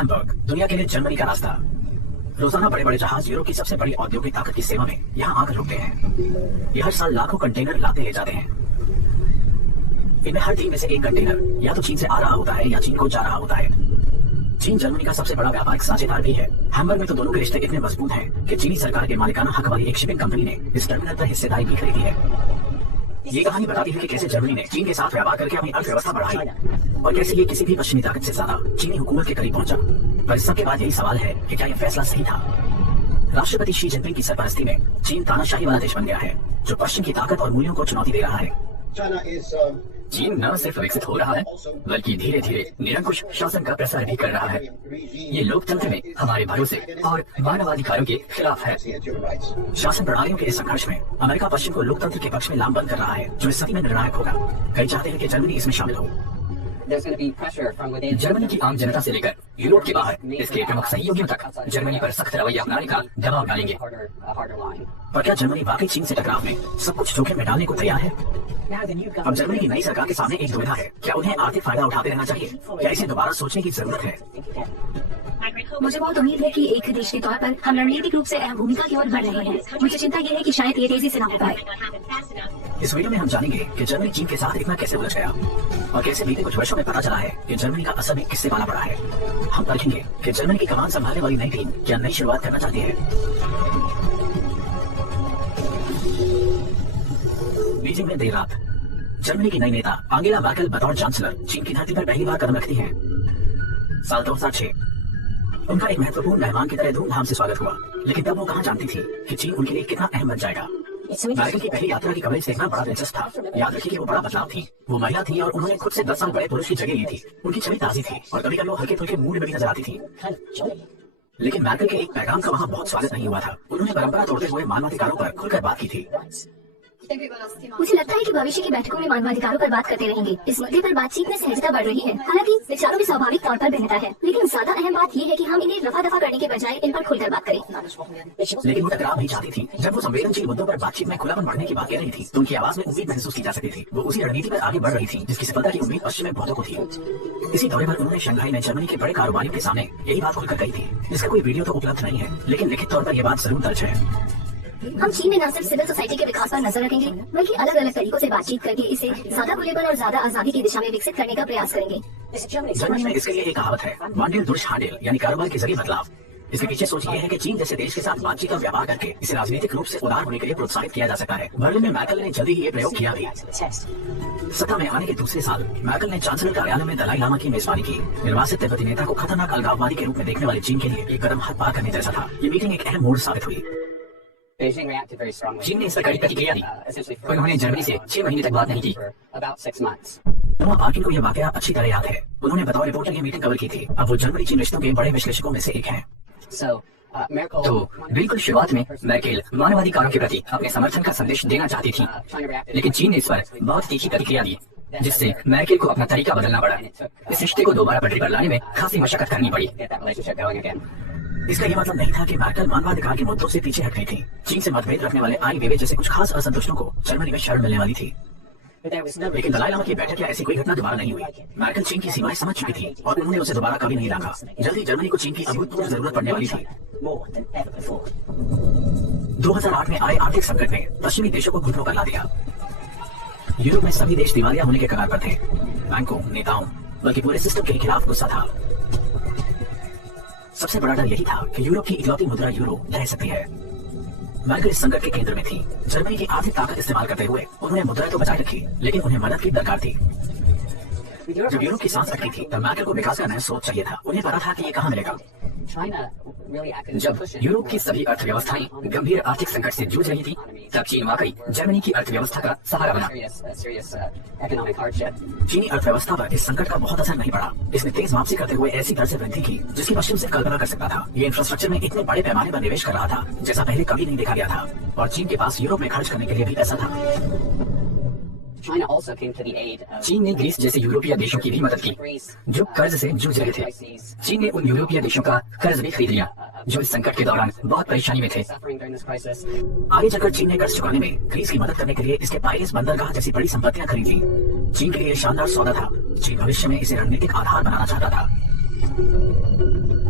Hamburg, दुनिया के लिए जर्मनी का रास्ता। रोजाना बड़े बड़े जहाज यूरोप की सबसे बड़ी औद्योगिक ताकत की सेवा में यहाँ आकर रुकते हैं। ये हर साल लाखों कंटेनर लाते ले जाते हैं। इनमें हर 3 में से 1 कंटेनर या तो चीन से आ रहा होता है या चीन को जा रहा होता है। चीन जर्मनी का सबसे बड़ा व्यापारिक साझेदार भी है। हैम्बर्ग में तो दोनों के रिश्ते इतने मजबूत हैं कि चीनी सरकार के मालिकाना हक वाली एक शिपिंग कंपनी ने इस टर्मिनल पर हिस्सेदारी भी खरीदी है। ये कहानी बताती है कि कैसे जर्मनी ने चीन के साथ व्यापार करके अपनी अर्थव्यवस्था बढ़ाई और कैसे ये किसी भी पश्चिमी ताकत से ज्यादा चीनी हुकूमत के करीब पहुंचा। पर इस सब के बाद यही सवाल है कि क्या यह फैसला सही था? राष्ट्रपति शी जिनपिंग की सरपरस्ती में चीन तानाशाही वाला देश बन गया है जो पश्चिम की ताकत और मूल्यों को चुनौती दे रहा है। चीन न सिर्फ विकसित हो रहा है बल्कि धीरे धीरे निरंकुश शासन का प्रसार भी कर रहा है। ये लोकतंत्र में हमारे भरोसे और मानवाधिकारों के खिलाफ है। शासन प्रणालियों के इस संघर्ष में अमेरिका पश्चिम को लोकतंत्र के पक्ष में लामबंद कर रहा है जो इस सदी में निर्णायक होगा। कई चाहते हैं कि जर्मनी इसमें शामिल हो। जर्मनी की आम जनता से लेकर यूरोप के बाहर इसके प्रमुख सहयोगियों तक जर्मनी पर सख्त रवैया अपनाने का दबाव डालेंगे। पर क्या जर्मनी वाकई चीन से टकराव में सब कुछ जोखिम में डालने को तैयार है? अब जर्मनी की नई सरकार के सामने एक दुविधा है। क्या उन्हें आर्थिक फायदा उठाते रहना चाहिए? क्या इसे दोबारा सोचने की जरूरत है? मुझे बहुत उम्मीद है कि एक देश के तौर पर हम रणनीतिक रूप से अहम भूमिका की ओर बढ़ रहे हैं। मुझे चिंता यह है कि शायद ये तेजी से न हो पाए। इस वीडियो में हम जानेंगे कि जर्मनी चीन के साथ इतना कैसे उलझ गया और कैसे बीते कुछ वर्षों में पता चला है कि जर्मनी का असल में किससे पाला पड़ा है। हम परखेंगे कि जर्मनी की कमान संभालने वाली नई टीम क्या नई शुरुआत करना चाहती है। बीजिंग में देर रात जर्मनी की नई नेता एंगेला मर्केल बतौर चांसलर चीन की धरती पर पहली बार कदम रखती हैं। साल 2006 उनका एक महत्वपूर्ण मेहमान की तरह धूमधाम से स्वागत हुआ, लेकिन तब वो कहाँ जानती थी कि चीन उनके लिए कितना अहम बन जाएगा। मर्केल की पहली यात्रा की कवरेज देखना बड़ा दिलचस्प था। याद रखिए कि वो बड़ा बदलाव थी। वो महिला थी और उन्होंने खुद से 10 साल बड़े पुरुष की जगह ली थी। उनकी छवि ताजी थी और कभी कभी वो हल्के फुल्के मूड में भी नजर आती थी। लेकिन मर्केल के एक पैगाम का वहाँ बहुत स्वागत नहीं हुआ था। उन्होंने परंपरा तोड़ते हुए मानवाधिकारों पर खुलकर बात की थी। मुझे लगता है कि भविष्य की बैठकों में मानवाधिकारों पर बात करते रहेंगे। इस मुद्दे पर बातचीत में सहजता बढ़ रही है। हालांकि विचारों में स्वाभाविक तौर पर भिन्नता है, लेकिन ज्यादा अहम बात यह है कि हम इन्हें रफा दफा करने के बजाय इन पर खुलकर बात करें। लेकिन वो टकराव नहीं चाहती थी। जब वो संवेदनशील मुद्दों पर बातचीत में खुलापन बढ़ने की बात कह रही थी तो उनकी आवाज में उम्मीद महसूस की जा सकती थी। वो उसी रणनीति पर आगे बढ़ रही थी जिसकी सफलता की उम्मीद पश्चिम में बहुतों को थी। इसी दौरे पर उन्होंने शंघाई में जर्मनी के बड़े कारोबारियों के सामने यही बात खुलकर कही थी। इसका कोई वीडियो तो उपलब्ध नहीं है, लेकिन लिखित तौर पर यह बात जरूर दर्ज है। हम चीन में न सिर्फ सिविल सोसाइटी के विकास पर नजर रखेंगे बल्कि अलग अलग तरीकों से बातचीत करके इसे ज्यादा खुलेपन और ज्यादा आजादी की दिशा में विकसित करने का प्रयास करेंगे। जर्मनी में इसके लिए एक कहावत है, वांडेल दुर्श हांडेल, यानी कारोबार के जरिए बदलाव। इसके पीछे सोच ये है कि चीन जैसे देश के साथ बातचीत और व्यापार करके इसे राजनीतिक रूप से उदार होने के लिए प्रोत्साहित किया जा सकता है। बर्लिन में मर्केल ने जल्दी ही ये प्रयोग किया भी। सत्ता में आने के दूसरे साल मर्केल ने चांसलर कार्यालय में दलाई लामा की मेजबानी की। निर्वासित तिब्बती नेता को खतरनाक अलगाववादी के रूप में देखने वाले चीन के लिए एक कदम हद पार करने जैसा था। ये मीटिंग एक अहम मोड़ साबित हुई। चीन ने इस पर कड़ी प्रतिक्रिया दी। उन्होंने जर्मनी से 6 महीने तक बात नहीं की। नोआ पार्किन को यह वाकया अच्छी तरह याद है। उन्होंने बतौर रिपोर्टर ये मीटिंग कवर की थी। अब वो जर्मनी चीन रिश्तों के बड़े विश्लेषकों में से एक हैं। तो बिल्कुल शुरुआत में मर्केल मानवाधिकारों के प्रति अपने समर्थन का संदेश देना चाहती थी, लेकिन चीन ने इस पर बहुत तीखी प्रतिक्रिया दी, जिससे मर्केल को अपना तरीका बदलना पड़ा। इस रिश्ते को दोबारा पटरी पर लाने में खासी मशक्कत करनी पड़ी। इसका ये मतलब नहीं था कि मर्केल मानवाधिकार के मुद्दों से पीछे हट गई थी। चीन से मतभेद रखने वाले आई वेवे जैसे कुछ खास असंतुष्टों को जर्मनी में शरण मिलने वाली थी। लेकिन दलाई लामा की बैठक या ऐसी कोई घटना दोबारा नहीं हुई। मर्केल चीन की सीमाएं समझ चुकी थी और उन्होंने उसे दोबारा कभी नहीं रखा। जल्दी जर्मनी को चीन की अभूतपूर्व जरूरत पड़ने वाली थी। 2008 में आए आर्थिक संकट ने पश्चिमी देशों को घुटनों पर ला दिया। यूरोप में सभी देश दिवालिया होने के कगार पर थे। बैंकों, नेताओं, बल्कि पूरे सिस्टम के खिलाफ गुस्सा था। सबसे बड़ा डर यही था कि यूरोप की इकलौती मुद्रा यूरो रह सकती है। मर्केल इस संकट के केंद्र में थी। जर्मनी की आर्थिक ताकत इस्तेमाल करते हुए उन्होंने मुद्रा तो बचाए रखी, लेकिन उन्हें मदद की दरकार थी। जब यूरोप की सांस अटकी थी तब मर्केल को विकास का नया स्रोत चाहिए था। उन्हें पता था कि ये कहाँ मिलेगा। जब यूरोप की सभी अर्थव्यवस्थाएं गंभीर आर्थिक संकट से जूझ रही थी, तब चीन वाकई जर्मनी की अर्थव्यवस्था का सहारा बना। चीनी अर्थव्यवस्था पर इस संकट का बहुत असर नहीं पड़ा। इसने तेज वापसी करते हुए ऐसी दर से वृद्धि की जिसकी पश्चिम सिर्फ कल्पना कर सकता था। ये इंफ्रास्ट्रक्चर में इतने बड़े पैमाने पर निवेश कर रहा था जैसा पहले कभी नहीं देखा गया था, और चीन के पास यूरोप में खर्च करने के लिए भी पैसा था। चीन ने ग्रीस जैसे यूरोपीय देशों की भी मदद की जो कर्ज से जूझ रहे थे। चीन ने उन यूरोपीय देशों का कर्ज भी खरीद लिया जो इस संकट के दौरान बहुत परेशानी में थे। आगे चलकर चीन ने कर्ज चुकाने में ग्रीस की मदद करने के लिए इसके पायरेस बंदरगाह जैसी बड़ी संपत्तियां खरीदी। चीन के लिए शानदार सौदा था। चीन भविष्य में इसे रणनीतिक आधार बनाना चाहता था।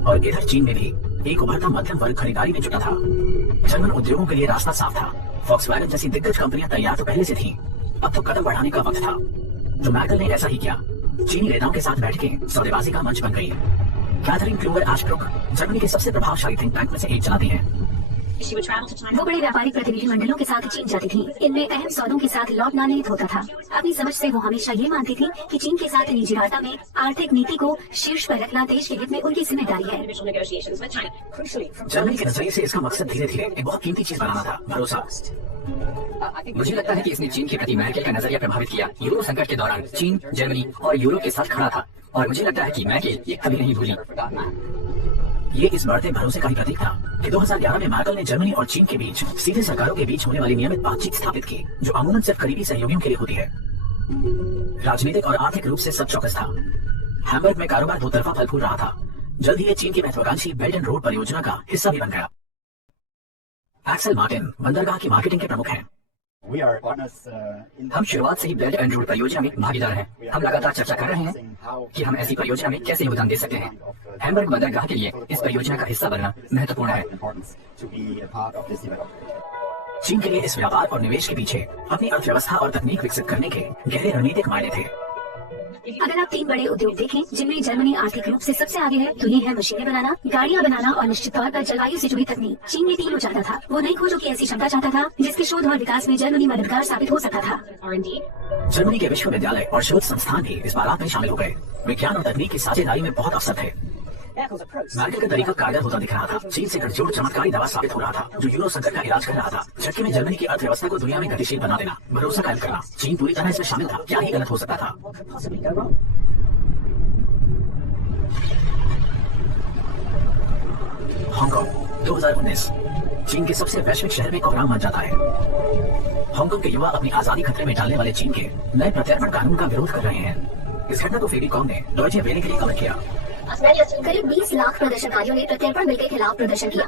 और इधर चीन में भी एक उभरता मध्यम वर्ग खरीदारी में जुटा था। जर्मन उद्योगों के लिए रास्ता साफ था। फॉक्सवैगन जैसी दिग्गज कंपनियां तैयार तो पहले से थीं, अब तो कदम बढ़ाने का वक्त था। तो मैर्केल ने ऐसा ही किया। चीनी नेताओं के साथ बैठ के सौदेबाजी का मंच बन गई। कैथरीन क्लूवर एशब्रुक जर्मनी के सबसे प्रभावशाली थिंक टैंक में से एक चलाती हैं। वो बड़े व्यापारिक प्रतिनिधि मंडलों के साथ चीन जाती थी। इनमें अहम सौदों के साथ लौटना निहित होता था। अपनी समझ से वो हमेशा ये मानती थी कि चीन के साथ निजी वार्ता में आर्थिक नीति को शीर्ष पर रखना देश के हित में उनकी जिम्मेदारी है। जर्मनी के नजरिए से इसका मकसद धीरे धीरे एक बहुत कीमती चीज बनाना था, भरोसा। मुझे लगता है कि इसने चीन के प्रति मैर्केल का नजरिया प्रभावित किया। यूरो संकट के दौरान चीन, जर्मनी और यूरोप के साथ खड़ा था और मुझे लगता है कि मैर्केल ये कभी नहीं भूली। ये इस बढ़ते भरोसे का ही प्रतीक था कि 2011 में मैर्केल ने जर्मनी और चीन के बीच सीधे सरकारों के बीच होने वाली नियमित बातचीत स्थापित की, जो अमूमन सिर्फ करीबी सहयोगियों के लिए होती है। राजनीतिक और आर्थिक रूप से सब चौकस था। हैम्बर्ग में कारोबार दो तरफा फल फूल रहा था। जल्द ही ये चीन की महत्वाकांक्षी बेल्ट एंड रोड परियोजना का हिस्सा भी बन गया। एक्सेल मार्टिन बंदरगाह की मार्केटिंग के प्रमुख हैं। हम शुरुआत से ही बेल्ट एंड रोड परियोजना में भागीदार हैं। हम लगातार चर्चा कर रहे हैं कि हम ऐसी परियोजना में कैसे योगदान दे सकते हैं। हैम्बर्ग बंदरगाह के लिए इस परियोजना का हिस्सा बनना महत्वपूर्ण है। चीन के लिए इस व्यापार और निवेश के पीछे अपनी अर्थव्यवस्था और तकनीक विकसित करने के गहरे रणनीतिक मायने थे। अगर आप 3 बड़े उद्योग देखें जिनमें जर्मनी आर्थिक रूप से सबसे आगे है, तो ये है मशीनें बनाना, गाड़ियां बनाना और निश्चित तौर पर जलवायु से जुड़ी तकनीक। चीन में 3 चाहता था। वो नई खोजों की ऐसी क्षमता चाहता था जिसके शोध और विकास में जर्मनी मददगार साबित हो सकता था। जर्मनी के विश्वविद्यालय और शोध संस्थान भी इस बारात में शामिल हो गए। विज्ञान और तकनीक की साझेदारी में बहुत अवसर थे। मैर्केल का तरीका कारगर होता दिख रहा था। चीन से गठजोड़ चमत्कारी दवा साबित हो रहा था, जो यूरो संकट का इलाज कर रहा था। झटके में जर्मनी की अर्थव्यवस्था को दुनिया में गतिशील बना देना, भरोसा कायम करना। चीन पूरी तरह इसमें शामिल था। क्या ही गलत हो सकता था। हांगकांग 2019 चीन के सबसे वैश्विक शहर में कोहराम मच जाता है। हांगकांग के युवा अपनी आजादी खतरे में डालने वाले चीन के नए प्रत्यर्पण कानून का विरोध कर रहे हैं। इस घटना को फेबी कॉम ने डॉयचे वेले के लिए कवर किया। करीब 20 लाख प्रदर्शनकारियों ने प्रत्यर्पण बिल के खिलाफ प्रदर्शन किया,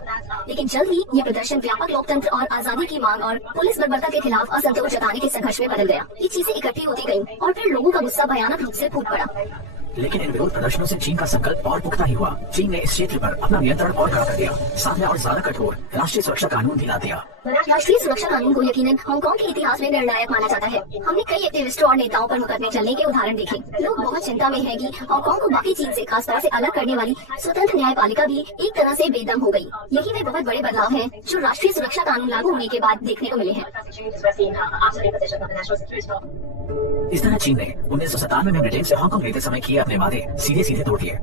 लेकिन जल्द ही ये प्रदर्शन व्यापक लोकतंत्र और आजादी की मांग और पुलिस बर्बरता के खिलाफ असंतोष जताने के संघर्ष में बदल गया। ये चीजें इकट्ठी होती गयी और फिर लोगों का गुस्सा भयानक रूप से फूट पड़ा। लेकिन इन विरोध प्रदर्शनों से चीन का संकल्प और पुख्ता ही हुआ। चीन ने इस क्षेत्र पर अपना नियंत्रण और कड़ा कर दिया। साथ में और ज्यादा कठोर राष्ट्रीय सुरक्षा कानून भी ला दिया। राष्ट्रीय सुरक्षा कानून को यकीनन हांगकांग के इतिहास में निर्णायक माना जाता है। हमने कई एक्टिविस्टों और नेताओं पर मुकदमे चलने के उदाहरण देखे। लोग बहुत चिंता में हैं कि हांगकांग को बाकी चीन से खासतौर से अलग करने वाली स्वतंत्र न्यायपालिका भी एक तरह से बेदम हो गई। यही वे बहुत बड़े बदलाव हैं जो राष्ट्रीय सुरक्षा कानून लागू होने के बाद देखने को मिले हैं। इस तरह चीन ने 1997 में ब्रिटेन से हांगकांग लेते समय किए अपने वादे सीधे सीधे तोड़ दिए।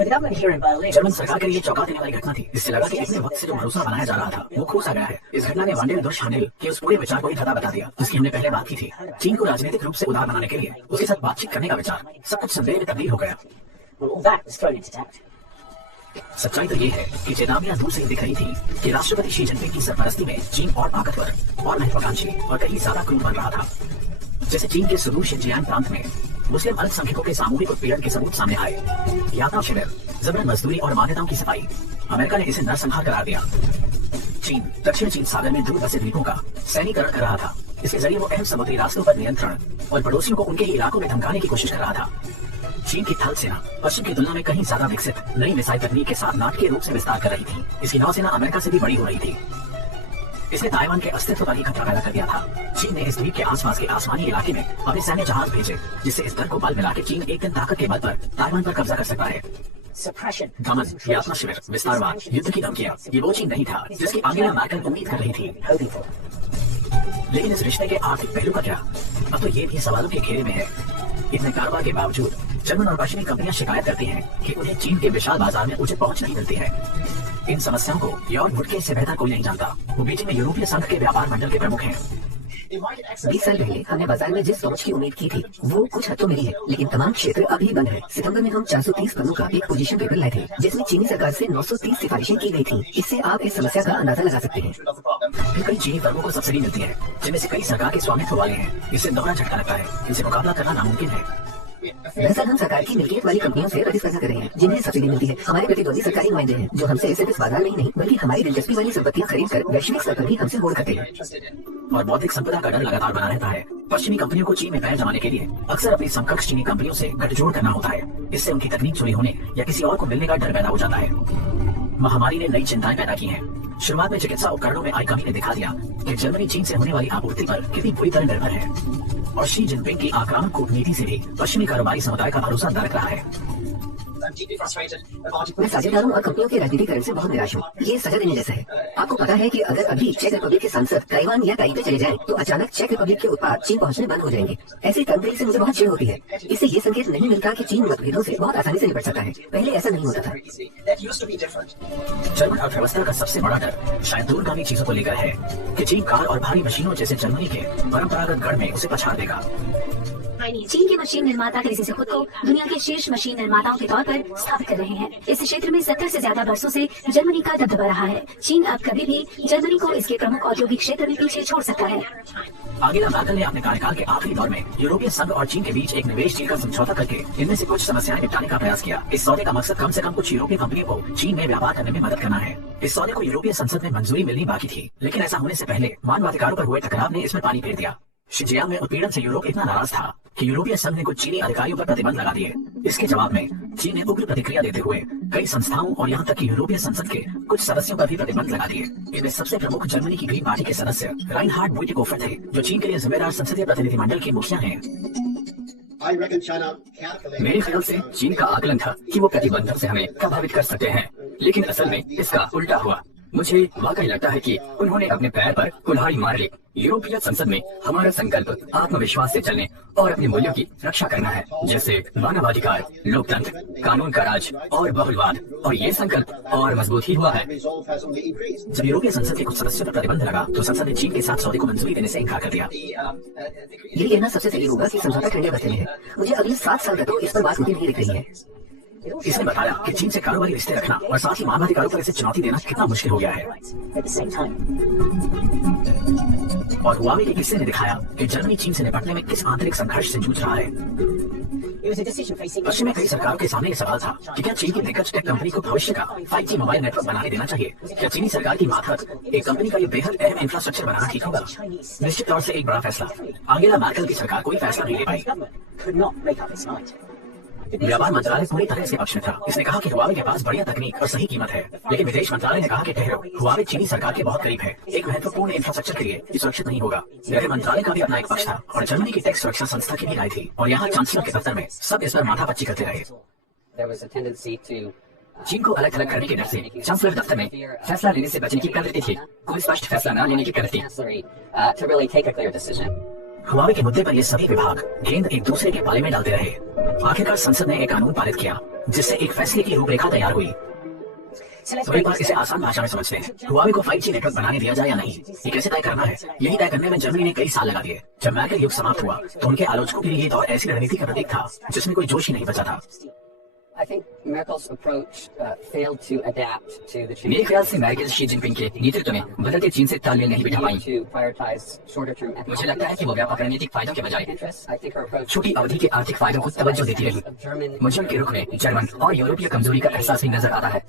जर्मन सरकार के लिए चौंका देने वाली घटना थी। इससे लगा कि इतने वक्त से जो भरोसा बनाया जा रहा था वो खो सा गया है। इस घटना ने वांडेल दुर्शानेल के उस पूरे विचार को ही धरा बता दिया जिसकी हमने पहले बात की थी। चीन को राजनीतिक रूप से उदार बनाने के लिए उसके साथ बातचीत करने का विचार सब कुछ संदेह में तब्दील हो गया। सच्चाई तो ये है कि चेतावनियां दूर से ही दिख रही थी कि राष्ट्रपति शी जिनपिंग की सरपरस्ती में चीन और ताकतवर और महत्वाकांक्षी और कहीं ज्यादा क्रूर बन रहा था। जैसे चीन के सुदूर शिनजियांग प्रांत में मुस्लिम अल्पसंख्यकों के सामूहिक उत्पीड़न के सबूत सामने आए, यातना शिविर, जबरन मजदूरी और मान्यताओं की सफाई। अमेरिका ने इसे नरसंहार करार दिया। चीन दक्षिण चीन सागर में दूर बसे द्वीपों का सैनिकरण कर रहा था। इसके जरिए वो अहम समुद्री रास्तों पर नियंत्रण और पड़ोसियों को उनके ही इलाकों में धमकाने की कोशिश कर रहा था। चीन की थल सेना पश्चिम की तुलना में कहीं ज्यादा विकसित नई मिसाइल तकनीक के साथ नाटकीय रूप से विस्तार कर रही थी। इसकी नौसेना अमेरिका से भी बड़ी हो रही थी। इसने ताइवान के अस्तित्व पर ही खतरा पैदा कर दिया था। चीन ने इस द्वीप के आसपास के आसमानी इलाके में अपने सैन्य जहाज भेजे, जिससे इस डर को बल मिला के चीन एक दिन ताकत के बल पर ताइवान पर कब्जा कर सकता है। दमन, यातना शिविर, विस्तारवाद, युद्ध की धमकियां, ये वो चीन नहीं था जिसकी आंगेला मैर्केल उम्मीद कर रही थी। लेकिन इस रिश्ते के आर्थिक पहलू का क्या? अब तो ये भी सवालों के घेरे में है। इतने कारोबार के बावजूद जर्मन और पश्चिमी कंपनियां शिकायत करती हैं कि उन्हें चीन के विशाल बाजार में उचित पहुंच नहीं मिलती है। इन समस्याओं को यॉर्क वुड से बेहतर कोई नहीं जानता। वो बीजिंग में यूरोपीय संघ के व्यापार मंडल के प्रमुख हैं। 20 साल पहले हमने बाजार में जिस पहुंच की उम्मीद की थी वो कुछ हद तो मिली है, लेकिन तमाम क्षेत्र अभी बंद है। सितंबर में हम 430 पन्नों का एक पोजीशन पेपर लाए थे जिसमें चीनी सरकार से 930 सिफारिशें की गई थी। इससे आप इस समस्या का अंदाजा लगा सकते हैं। फिर कई चीनी फर्मों को सब्सिडी मिलती है जिनमें से कई सरकार के स्वामित्व वाले हैं। इससे दोहरा झटका लगता है। इनसे मुकाबला करना नामुमकिन है। दरअसल हम सरकार की मिल्कियत वाली कंपनियों से प्रतिस्पर्धा कर रहे हैं जिन्हें सब्सिडी मिलती है। हमारे प्रतिद्वंदी सरकारी नुमाइंदे हैं जो हमसे सिर्फ इस बाजार में ही नहीं बल्कि हमारी दिलचस्पी वाली संपत्तियां खरीद कर वैश्विक स्तर पर भी हमसे होड़ करते हैं। और बौद्धिक संपदा का डर लगातार बना रहता है। पश्चिमी कंपनियों को चीन में पैर जमाने के लिए अक्सर अपनी समकक्ष चीनी कंपनियों से गठजोड़ करना होता है। इससे उनकी तकनीक चोरी होने या किसी और को मिलने का डर पैदा हो जाता है। महामारी ने नई चिंताएं पैदा की हैं। शुरुआत में चिकित्सा उपकरणों में आई कमी ने दिखा दिया कि जर्मनी चीन से होने वाली आपूर्ति पर कितनी बुरी तरह निर्भर है। और शी जिनपिंग की आक्रामक कूटनीति से भी पश्चिमी कारोबारी समुदाय का भरोसा दरक रहा है। मैं साझेदारों और कंपनियों के राजनीतिकरण से बहुत निराश हूँ। ये सजा देने जैसा है। आपको पता है कि अगर अभी चेक रिपब्लिक के सांसद ताइवान या ताइपे चले जाएं, तो अचानक चेक रिपब्लिक के उत्पाद चीन पहुँचने बंद हो जाएंगे। ऐसी तंत्री से मुझे बहुत चिढ़ होती है। इससे ये संकेत नहीं मिलता कि चीन मतभेदों से बहुत आसानी से निपट सकता है। पहले ऐसा नहीं होता था। जर्मन अर्थव्यवस्था का सबसे बड़ा डर शायद दूरगामी चीजों को लेकर है कि चीन कार और भारी मशीनों जैसे जर्मनी के परंपरागत गढ़ में उसे पछाड़ देगा। चीन के मशीन निर्माता तेजी से खुद को दुनिया के शीर्ष मशीन निर्माताओं के तौर पर स्थापित कर रहे हैं। इस क्षेत्र में 70 से ज्यादा वर्षों से जर्मनी का दबदबा रहा है। चीन अब कभी भी जर्मनी को इसके प्रमुख औद्योगिक क्षेत्र में पीछे छोड़ सकता है। अंगेला मैर्केल ने अपने कार्यकाल के आखिरी दौर में यूरोपीय संघ और चीन के बीच एक निवेश डील का समझौता करके इनमें से कुछ समस्याएं निपटाने का प्रयास किया। इस सौदे का मकसद कम से कम कुछ यूरोपीय कंपनियों को चीन में व्यापार करने में मदद करना है। इस सौदे को यूरोपीय संसद में मंजूरी मिलनी बाकी थी, लेकिन ऐसा होने से पहले मानवाधिकारों पर हुए टकराव ने इसमें पानी फेर दिया। शिंजियांग में उत्पीड़न से यूरोप इतना नाराज था कि यूरोपीय संघ ने कुछ चीनी अधिकारियों पर प्रतिबंध लगा दिए। इसके जवाब में चीन ने उग्र प्रतिक्रिया देते हुए कई संस्थाओं और यहाँ तक कि यूरोपीय संसद के कुछ सदस्यों पर भी प्रतिबंध लगा दिए। इनमें सबसे प्रमुख जर्मनी की ग्रीन पार्टी के सदस्य राइनहार्ड बुइटिकोफर थे, जो चीन के लिए जिम्मेदार संसदीय प्रतिनिधिमंडल के मुखिया हैं। मेरे ख्याल से चीन का आकलन था कि वो प्रतिबंधों से हमें प्रभावित कर सकते हैं, लेकिन असल में इसका उल्टा हुआ। मुझे वाकई लगता है कि उन्होंने अपने पैर पर कुल्हाड़ी मार ली। यूरोपीय संसद में हमारा संकल्प आत्मविश्वास से चलने और अपने मूल्यों की रक्षा करना है, जैसे मानवाधिकार, लोकतंत्र, कानून का राज और बहुलवाद। और ये संकल्प और मजबूत ही हुआ है। जब यूरोपीय संसद के कुछ सदस्यों पर प्रतिबंध लगा तो संसद ने चीन के साथ सौदे को मंजूरी देने से इनकार कर दिया। ये कहना सबसे सही होगा कि समझौता ठंडे बस्ते में है। मुझे अगले 7 साल तक तो इस पर बात होती नहीं दिख रही है। इसने बताया कि चीन से कारोबारी रिश्ते रखना और साथ ही मानवाधिकारों पर इसे चुनौती देना कितना मुश्किल हो गया है। और हुआवे के किस्से ने दिखाया कि जर्मनी चीन से निपटने में किस आंतरिक संघर्ष से जूझ रहा है। पश्चिम में कई सरकारों के सामने ये सवाल था कि क्या चीन की दिग्गज टेक कंपनी को भविष्य का 5G मोबाइल नेटवर्क बनाने देना चाहिए। क्या चीनी सरकार की मातहत एक कंपनी का ये बेहद अहम इंफ्रास्ट्रक्चर बनाना ठीक होगा। निश्चित तौर से एक बड़ा फैसला। अंगेला मैर्केल की सरकार कोई फैसला नहीं ले पाई। व्यापार मंत्रालय पूरी तरह से पक्ष में था। इसने कहा कि हुआवे के पास बढ़िया तकनीक और सही कीमत है, लेकिन विदेश मंत्रालय ने कहा कि ठहरो, हुआवे चीनी सरकार के बहुत करीब है। एक महत्वपूर्ण इंफ्रास्ट्रक्चर के लिए ये सुरक्षित नहीं होगा। गृह मंत्रालय का भी अपना एक पक्ष था और जर्मनी की टैक्स सुरक्षा संस्था की भी राय थी। और यहाँ चांसलर के दफ्तर में सब इस पर माथापच्ची करते रहे। चीन को अलग थलग करने के डर से चांसलर दफ्तर में फैसला लेने से बचने की प्रवृत्ति थी, कोई स्पष्ट फैसला न लेने की प्रवृत्ति। हुआवे के मुद्दे पर ये सभी विभाग गेंद एक दूसरे के पाले में डालते रहे। आखिरकार संसद ने एक कानून पारित किया जिससे एक फैसले की रूपरेखा तैयार हुई। तो एक बार इसे आसान भाषा में समझते हैं। हुआवे को 5G नेटवर्क बनाने दिया जाए या नहीं, ये कैसे तय करना है। यही तय करने में जर्मनी ने कई साल लगा दिए। जब मैर्केल युग समाप्त हुआ तो उनके आलोचकों के लिए ये दौर ऐसी रणनीति का प्रतीक था जिसमें कोई जोश ही नहीं बचा था। मेरे ख्याल से मैर्केल शी जिनपिंग के नेतृत्व में बदलते चीन से तालमेल नहीं बिठा पाई। मुझे लगता है कि वो व्यापक रणनीतिक फायदों के बजाय छोटी अवधि के आर्थिक फायदों को तवज्जो देती रही। मुझे उनके रुख में जर्मन और यूरोपीय कमजोरी का एहसास भी नजर आता है।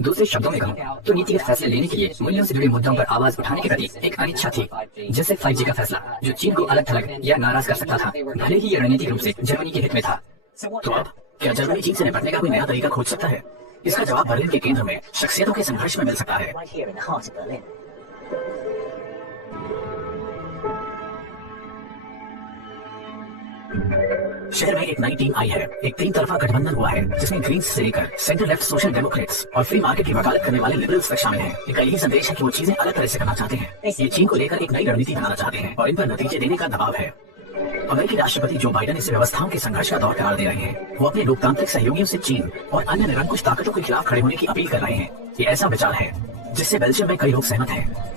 दूसरे शब्दों में कहूँ तो नीतिगत फैसले लेने के लिए मूल्यों से जुड़े मुद्दों पर आवाज उठाने के प्रति एक अनिच्छा थी, जैसे 5G का फैसला जो चीन को अलग थलग या नाराज कर सकता था, भले ही ये रणनीतिक रूप से जर्मनी के हित में था। तो अब क्या जर्मनी चीन से निपटने का कोई नया तरीका खोज सकता है। इसका जवाब बर्लिन के केंद्र में शख्सियतों के संघर्ष में मिल सकता है। शहर में एक नई टीम आई है। एक 3 तरफा गठबंधन हुआ है जिसमें ग्रीन्स से लेकर सेंटर लेफ्ट सोशल डेमोक्रेट्स और फ्री मार्केट की वकालत करने वाले लिबरल्स तक शामिल हैं। इनका यही संदेश है कि वो चीजें अलग तरह से करना चाहते हैं। ये चीन को लेकर एक नई रणनीति बनाना चाहते हैं और इन पर नतीजे देने का दबाव है। अमेरिकी राष्ट्रपति जो बाइडेन इस व्यवस्थाओं के संघर्ष का दौर करार दे रहे हैं। वो अपने लोकतांत्रिक सहयोगियों से चीन और अन्य निरंकुश ताकतों के खिलाफ खड़े होने की अपील कर रहे हैं। ये ऐसा विचार है जिससे बेल्जियम में कई लोग सहमत हैं।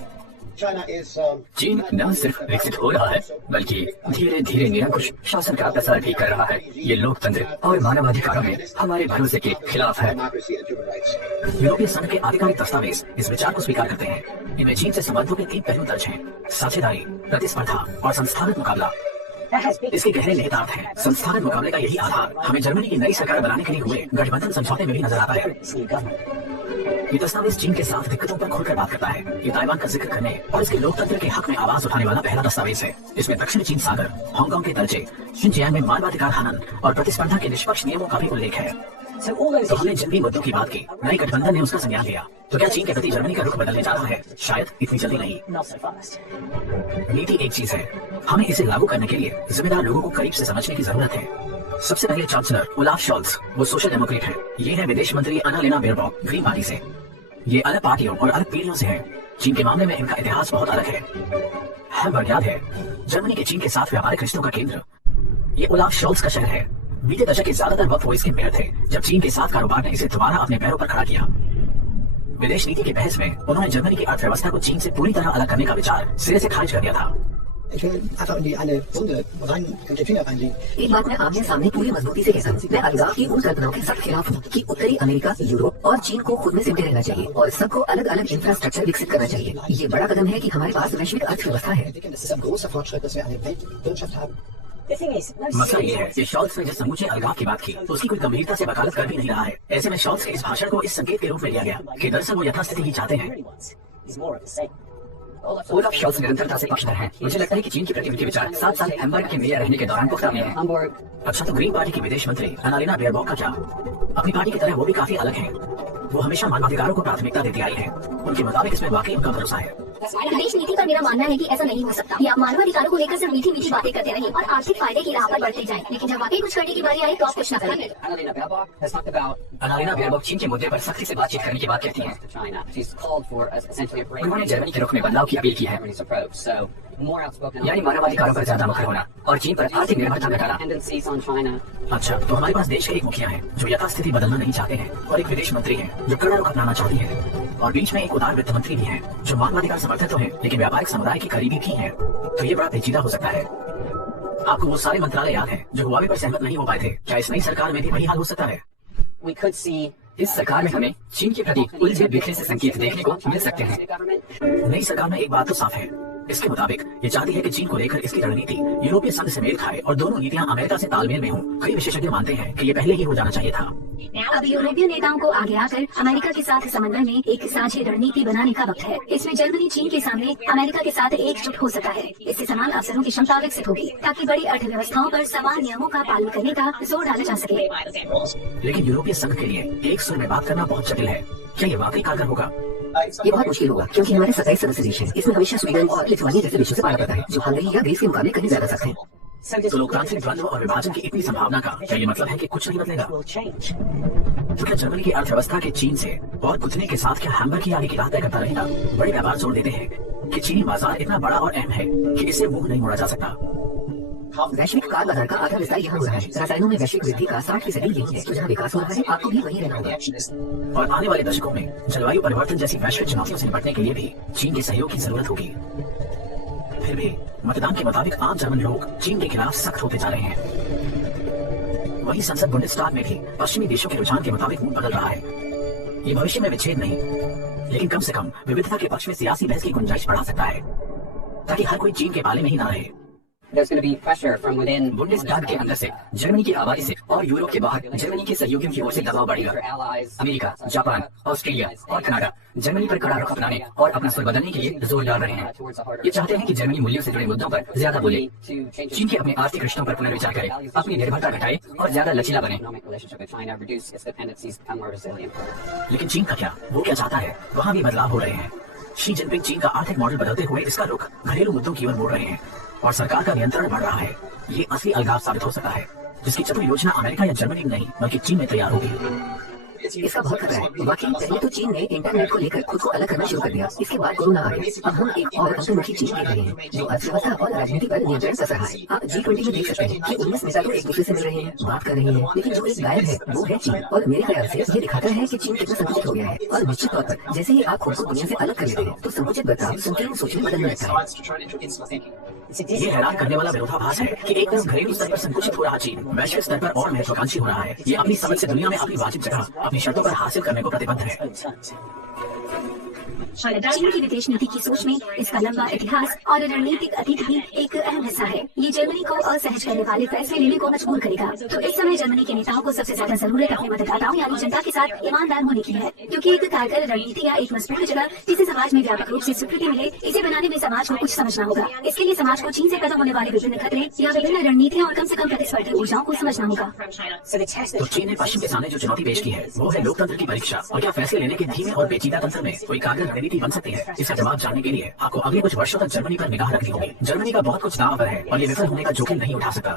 चीन न सिर्फ विकसित हो रहा है बल्कि धीरे धीरे निरंकुश शासन का प्रसार भी कर रहा है। ये लोकतंत्र और मानवाधिकारों में हमारे भरोसे के खिलाफ है। यूरोपीय संघ के आधिकारिक दस्तावेज इस विचार को स्वीकार करते हैं। इनमें चीन से संबंधों के 3 पहलू दर्ज हैं: साझेदारी, प्रतिस्पर्धा और संस्थागत मुकाबला। इसके गहरे निहितार्थ हैं। संस्थागत मुकाबले का यही आधार हमें जर्मनी की नई सरकार बनाने के लिए हुए गठबंधन समझौते में भी नजर आता है। ये दस्तावेज चीन के साथ दिक्कतों पर खुलकर बात करता है। ये ताइवान का जिक्र करने और इसके लोकतंत्र के हक में आवाज उठाने वाला पहला दस्तावेज है। इसमें दक्षिण चीन सागर, हांगकांग के दर्जे, शिनजियांग में मानवाधिकार हनन और प्रतिस्पर्धा के निष्पक्ष नियमों का भी उल्लेख है। तो हमने जिन भी मुद्दों की बात की, नई गठबंधन ने उसका संज्ञान लिया। तो क्या चीन के प्रति जर्मनी का रुख बदलने जा रहा है? शायद इतनी जल्दी नहीं। नीति एक चीज है, हमें इसे लागू करने के लिए जिम्मेदार लोगों को करीब से समझने की जरूरत है। सबसे पहले चांसलर ओलाफ शॉल्ज, वो सोशल डेमोक्रेट है। ये है विदेश मंत्री अन्नालेना बेयरबॉक, ग्रीन पार्टी से। ये अलग पार्टियों और अलग पीढ़ियों से है। चीन के मामले में इनका इतिहास बहुत अलग है। हैम्बर्ग याद है, जर्मनी के चीन के साथ व्यापारिक रिश्तों का केंद्र। ये ओलाफ शॉल्ज का शहर है। बीते दशक के ज्यादातर वक्त वो इसके मेयर थे, जब चीन के साथ कारोबार ने इसे दोबारा अपने पैरों पर खड़ा किया। विदेश नीति की बहस में उन्होंने जर्मनी की अर्थव्यवस्था को चीन से पूरी तरह अलग करने का विचार सिरे से खारिज कर दिया था। एक बात मैं आमने सामने पूरी मजबूती से कहता हूँ, मैं अलगाव की उन कल्पनाओं के सख्त खिलाफ हूँ कि उत्तरी अमेरिका, यूरोप और चीन को खुद में सिमटे रहना चाहिए और सबको अलग अलग इंफ्रास्ट्रक्चर विकसित करना चाहिए। ये बड़ा कदम है कि हमारे पास वैश्विक अर्थव्यवस्था है। मसला ये है कि शॉल्ज ने जिस समूचे अलगाव की बात की, तो उसकी कोई गंभीरता से वकालत कर भी नहीं रहा है। ऐसे में शॉल्ज के इस भाषण को इस संकेत के रूप में लिया गया कि दरअसल वो यथास्थिति ही चाहते हैं। ओलाफ शॉल्ज निरंतरता से पक्षधर हैं। मुझे लगता है कि चीन के प्रति उनके विचार 7 साल हैम्बर्ग के मेयर रहने के दौरान पुख्ता हुए हैं। अच्छा, तो ग्रीन पार्टी की विदेश मंत्री अन्नालेना बेयरबॉक का क्या? अपनी पार्टी की तरह वो भी काफी अलग हैं। वो हमेशा मानवाधिकारों को प्राथमिकता देती आई है। उनके मुताबिक इसमें वाकई उनका भरोसा है। विदेश नीति पर मेरा मानना है कि ऐसा नहीं हो सकता। या मानवाधिकारों को लेकर सिर्फ मीठी मीठी बातें करते रहें और आर्थिक फायदे की राह पर बढ़ते जाएं, लेकिन जब वाकई कुछ करने की बारी आई तो आप कुछ न करें। अन्नालेना बेयरबॉक चीन के मुद्दे पर सख्ती से बातचीत करने की बात कहती हैं। उन्होंने जर्मनी के रुख में बदलाव की अपील की है, यानी मानवाधिकारों पर ज्यादा मुखर होना और चीन पर आर्थिक निर्भरता घटाना। अच्छा, तो हमारे पास देश के एक मुखिया हैं जो यथास्थिति बदलना नहीं चाहते हैं और एक विदेश मंत्री हैं जो कड़ा रुख अपनाना चाहती है, और बीच में एक उदार वित्त मंत्री भी हैं जो मानवाधिकार समर्थक तो हैं लेकिन व्यापारिक समुदाय की करीबी भी हैं। तो ये बड़ा पेचीदा हो सकता है। आपको वो सारे मंत्रालय याद हैं जो हुआवे पर सहमत नहीं हो पाए थे? क्या इस नई सरकार में भी वही हाल हो सकता है? इस सरकार में हमें चीन के प्रति उलझे बिखरे से संकेत देखने को मिल सकते हैं। नई सरकार में एक बात तो साफ है, इसके मुताबिक ये चाहती है कि चीन को लेकर इसकी रणनीति यूरोपीय संघ से मेल खाए और दोनों नीतियां अमेरिका से तालमेल में हों। कई विशेषज्ञ मानते हैं कि ये पहले ही हो जाना चाहिए था। अब यूरोपीय नेताओं को आगे आकर अमेरिका के साथ समन्वय में एक साझी रणनीति बनाने का वक्त है। इसमें जर्मनी चीन के सामने अमेरिका के साथ एकजुट हो सका है। इससे समान अवसरों की क्षमता विकसित होगी ताकि बड़ी अर्थव्यवस्थाओं पर समान नियमों का पालन करने का जोर डाला जा सके। लेकिन यूरोपीय संघ के लिए एक सुर में बात करना बहुत जटिल है। क्या ये वाकई कारगर होगा? ये बहुत मुश्किल होगा क्योंकि हमारे 27 सदस्य देश हैं। इसमें हमेशा स्वीडन और लिथुआनिया जैसे देशों से पाला पड़ता है जो हंगरी या ग्रीस के मुकाबले कहीं ज्यादा सख्त हैं। तो लोकतांत्रिक द्वंद्व और विभाजन की इतनी संभावना का क्या ये मतलब है कि कुछ नहीं बदलेगा? तो क्या जर्मनी की अर्थव्यवस्था के चीन से और गुथने के साथ क्या हैम्बर्ग की आगे की राह तय करता रहेगा? बड़े व्यापार जोड़ देते हैं कि चीनी बाजार इतना बड़ा और अहम है कि इसे मुंह नहीं मोड़ा जा सकता। वैश्विक कार बाजार का आधा विस्तार यहाँ हो रहा है। रसायनों में वैश्विक वृद्धि का 60% यही है। तो जहाँ विकास हो रहा है आपको भी वहीं रहना होगा। और आने वाले दशकों में जलवायु परिवर्तन जैसी वैश्विक चुनौतियों से निपटने के लिए भी चीन के सहयोग की जरूरत होगी। फिर भी मतदान के मुताबिक आम जर्मन लोग चीन के खिलाफ सख्त होते जा रहे हैं। वही संसद बुंडेस्टाग में भी पश्चिमी देशों के रुझान के मुताबिक मूड बदल रहा है। ये भविष्य में विच्छेद नहीं, लेकिन कम से कम विविधता के पक्ष में सियासी बहस की गुंजाइश बढ़ा सकता है ताकि हर कोई चीन के पाले में ही न रहे। बुंडेस्टाग के अंदर से, जर्मनी की आबादी से और यूरोप के बाहर जर्मनी के सहयोगियों की ओर से दबाव बढ़ेगा। अमेरिका, जापान, ऑस्ट्रेलिया और कनाडा जर्मनी पर कड़ा रुख अपनाने और अपना स्वर बदलने के लिए जोर डाल रहे हैं। ये चाहते हैं कि जर्मनी मूल्यों से जुड़े मुद्दों पर ज्यादा बोले, चीन के अपने आर्थिक रिश्तों पर पुनर्विचार करे, अपनी निर्भरता घटाए और ज्यादा लचीला बने। लेकिन चीन का क्या? वो क्या चाहता है? वहाँ भी बदलाव हो रहे हैं। शी जिनपिंग चीन का आर्थिक मॉडल बदलते हुए इसका रुख घरेलू मुद्दों की ओर मोड़ रहे हैं और सरकार का नियंत्रण बढ़ रहा है। ये असली अलगाव साबित हो सकता है जिसकी चतुर योजना अमेरिका या जर्मनी में नहीं बल्कि चीन में तैयार होगी। इसका बहुत खतरा है। वाकई पहले तो चीन ने इंटरनेट को लेकर खुद को अलग करना शुरू कर दिया। इसके बाद कोरोना आ गया। अब हम एक और अंतर्मुखी चीन देख रहे हैं जो अर्थव्यवस्था और राजनीति पर नियंत्रण कर रहा है। आप G20 में देख सकते हैं कि 19 नेता तो एक दूसरे से मिल रहे हैं, बात कर रहे हैं, लेकिन जो एक गायब है वो है चीन। और मेरे ख्याल से ये दिखाता है कि चीन कितना संकुचित हो गया है। और निश्चित तौर पर जैसे ही आप खुद को दुनिया से अलग कर लेते हैं तो संकुचित बर्ताव संकीर्ण सोच में बदलने लगता है। ये हैरान करने वाला विरोधाभास है कि एक तरफ घरेलू स्तर पर संकुचित हो रहा चीन वैश्विक स्तर पर और महत्वाकांक्षी हो रहा है। ये अपनी समझ से दुनिया में अपनी वाजिब जगह अपनी शर्तों पर हासिल करने को प्रतिबद्ध है। चीन की विदेश नीति की सोच में इसका लंबा इतिहास और रणनीतिक अतीत भी एक अहम हिस्सा है। ये जर्मनी को असहज करने वाले फैसले लेने को मजबूर करेगा। तो इस समय जर्मनी के नेताओं को सबसे ज्यादा जरूरत अपने मतदाताओं यानी जनता के साथ ईमानदार होने की है, क्योंकि एक कारगर रणनीति या एक मजबूत जगह जिसे समाज में व्यापक रूप से स्वीकृति मिले, इसे बनाने में समाज को कुछ समझना होगा। इसके लिए समाज को चीन से पैदा होने वाले विभिन्न खतरे या विभिन्न रणनीतियाँ और कम से कम प्रतिस्पर्धी ऊर्जाओं को समझना होगा। तो चीन ने पश्चिम के सामने जो चुनौती पेश की है वो है लोकतंत्र की परीक्षा। और क्या फैसले लेने के धीमे और पेचीदा तंत्र में कोई कारगर रणनीति बन सकती है? इसका जवाब जानने के लिए आपको अगले कुछ वर्षों तक जर्मनी पर निगाह रखनी होगी। जर्मनी का बहुत कुछ दांव पर है और ये विफल होने का जोखिम नहीं उठा सकता।